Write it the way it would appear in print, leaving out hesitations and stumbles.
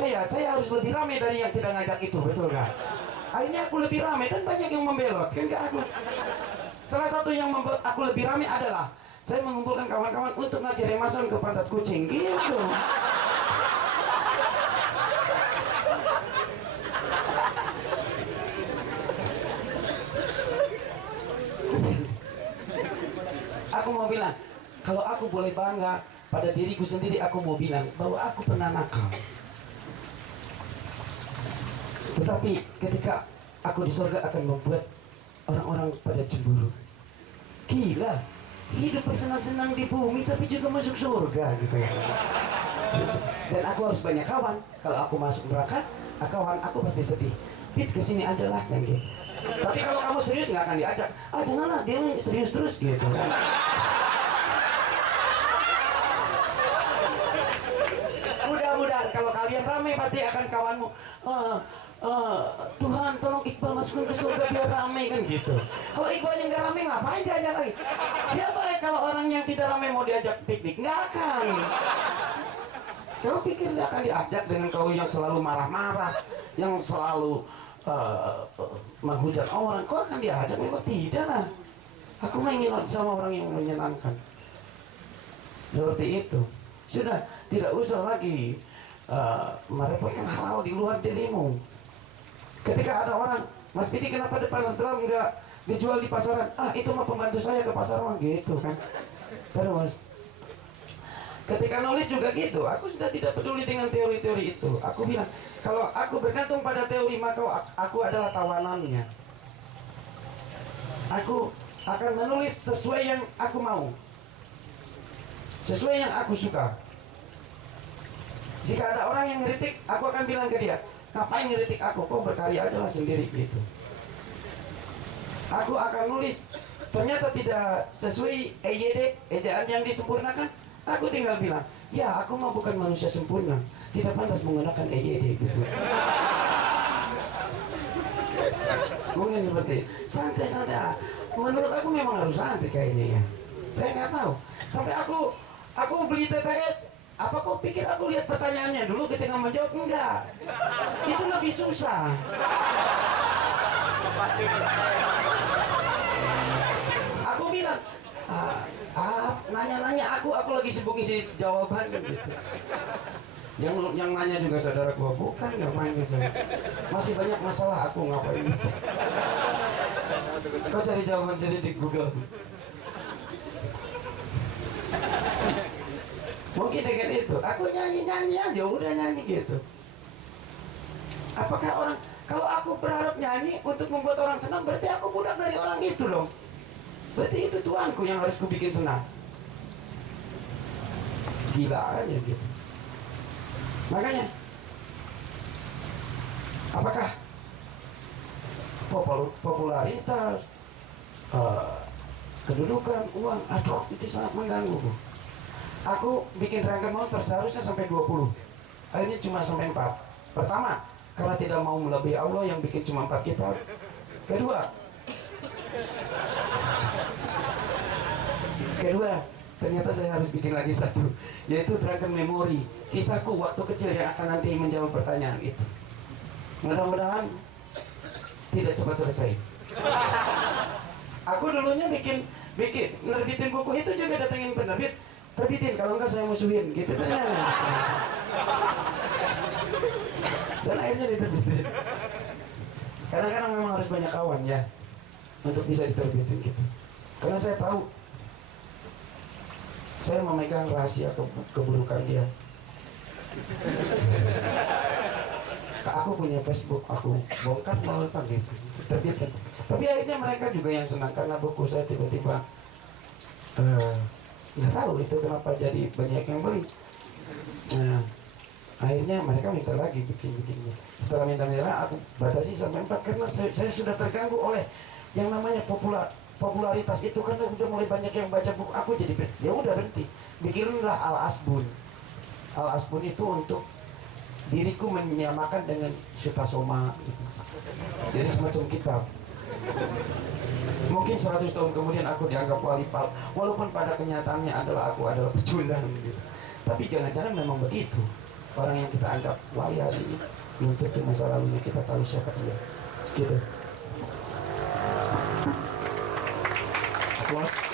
saya harus lebih ramai dari yang tidak ngajak itu, betul nggak? Akhirnya aku lebih ramai dan banyak yang membelot, kan nggak aku. Salah satu yang membuat aku lebih ramai adalah saya mengumpulkan kawan-kawan untuk ngasih remason ke pantat kucing, gitu. Aku mau bilang, kalau aku boleh bangga pada diriku sendiri, aku mau bilang bahwa aku pernah nakal. Tetapi ketika aku di surga akan membuat orang-orang pada cemburu. Gila, hidup bersenang-senang di bumi tapi juga masuk surga, gitu ya. Dan aku harus banyak kawan. Kalau aku masuk neraka, kawan aku pasti sedih. Pit, kesini aja lah, kan gitu. Tapi kalau kamu serius nggak akan diajak. Ah janganlah, dia serius terus, gitu kan. Mudah-mudahan kalau kalian ramai pasti akan kawanmu. Tuhan tolong Iqbal masukkan ke surga biar ramai, kan gitu. Kalau Iqbalnya nggak ramai, ngapain diajak lagi? Siapa ya kalau orang yang tidak ramai mau diajak piknik? Nggak akan. Kau pikir dia akan diajak dengan kau yang selalu marah-marah, yang selalu menghujat orang? Kau akan diajak? Memang tidak lah. Aku ingin sama orang yang menyenangkan. Seperti itu. Sudah tidak usah lagi merepotkan hal di luar dirimu. Ketika ada orang, Mas Pidi kenapa depan Nasdram nggak dijual di pasaran? Ah itu mah pembantu saya ke pasar mah, gitu kan. Terus ketika nulis juga gitu, aku sudah tidak peduli dengan teori-teori itu. Aku bilang, kalau aku bergantung pada teori maka aku adalah tawanannya. Aku akan menulis sesuai yang aku mau, sesuai yang aku suka. Jika ada orang yang ngeritik, aku akan bilang ke dia, ngapain ngeritik aku, kok berkarya aja lah sendiri, gitu. Aku akan nulis, ternyata tidak sesuai EYD, ejaan yang disempurnakan, aku tinggal bilang, ya aku mah bukan manusia sempurna, tidak pantas menggunakan EYD, gitu. Mungkin seperti santai-santai. Menurut aku memang harus santai kayaknya ya. Saya nggak tahu. Sampai aku beli TTS, apa kau pikir aku lihat pertanyaannya dulu ketika menjawab? Enggak. Itu lebih susah. Aku bilang, nanya-nanya aku lagi sibuk isi jawaban, gitu. Yang nanya juga saudara gua, bukan ngapain gitu. Masih banyak masalah aku ngapain gitu. Kau cari jawaban sendiri di Google. Mungkin dengan itu, aku nyanyi aja, udah nyanyi gitu. Apakah orang, kalau aku berharap nyanyi untuk membuat orang senang, berarti aku budak dari orang itu dong. Berarti itu tuanku yang harus kubikin senang. Gila aja gitu. Makanya, apakah popularitas, kedudukan, uang, aduh itu sangat mengganggu. Aku bikin Dragon Monster seharusnya sampai 20, akhirnya cuma sampai 4. Pertama, karena tidak mau melebihi Allah yang bikin cuma 4 kitab. Kedua, ternyata saya harus bikin lagi 1, yaitu Dragon Memory, kisahku waktu kecil yang akan nanti menjawab pertanyaan itu. Mudah-mudahan tidak cepat selesai. Aku dulunya bikin nerbitin buku itu juga datengin penerbit, terbitin, kalau enggak saya musuhin, gitu ternyata. Dan akhirnya diterbitin. Kadang-kadang memang harus banyak kawan ya untuk bisa diterbitin gitu. Karena saya tahu saya memegang rahasia keburukan dia. Aku punya Facebook, aku bongkar melakukan gitu, terbitkan. Tapi akhirnya mereka juga yang senang karena buku saya tiba-tiba nggak tahu itu kenapa jadi banyak yang beli. Nah, akhirnya mereka minta lagi bikin-bikinnya. Setelah minta aku batasi sampai 4 karena saya sudah terganggu oleh yang namanya popularitas itu, karena udah mulai banyak yang baca buku aku, jadi ya udah berhenti. Bikinlah Al-Asbun. Al-Asbun itu untuk diriku menyamakan dengan Sutasoma gitu. Jadi semacam kitab. Mungkin 100 tahun kemudian aku dianggap wali pal, walaupun pada kenyataannya aku adalah pecundang gitu. Tapi jangan-jangan memang begitu. orang yang kita anggap wali hari ini belum tentu masa lalunya kita tahu siapa dia. Gitu. Applause.